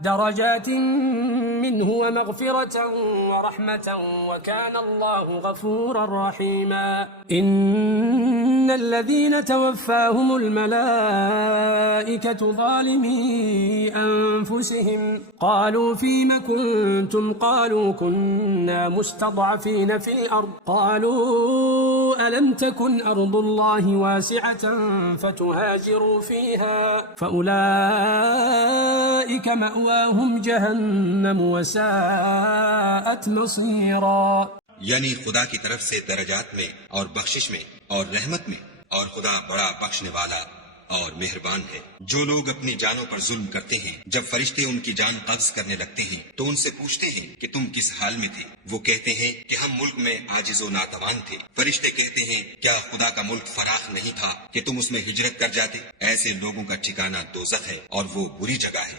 درجات منه ومغفرة ورحمة وكان الله غفورا رحيما إن الذين توفاهم الملائكة ظالمي أنفسهم قالوا فيم كنتم قالوا كنا مستضعفين في الأرض قالوا ألم تكن أرض الله واسعة فتهاجروا فيها فأولئك مأواهم जहन्नम वसाअत मसीरा। यानी खुदा की तरफ से दरजात में और बख्शिश में और रहमत में, और खुदा बड़ा बख्शने वाला और मेहरबान है। जो लोग अपनी जानों पर जुल्म करते हैं, जब फरिश्ते उनकी जान कब्ज करने लगते हैं तो उनसे पूछते हैं कि तुम किस हाल में थे। वो कहते हैं कि हम मुल्क में आजिज़ो नातवान थे। फरिश्ते कहते हैं क्या खुदा का मुल्क फराख नहीं था कि तुम उसमें हिजरत कर जाते। ऐसे लोगों का ठिकाना दोज़ख है और वो बुरी जगह है।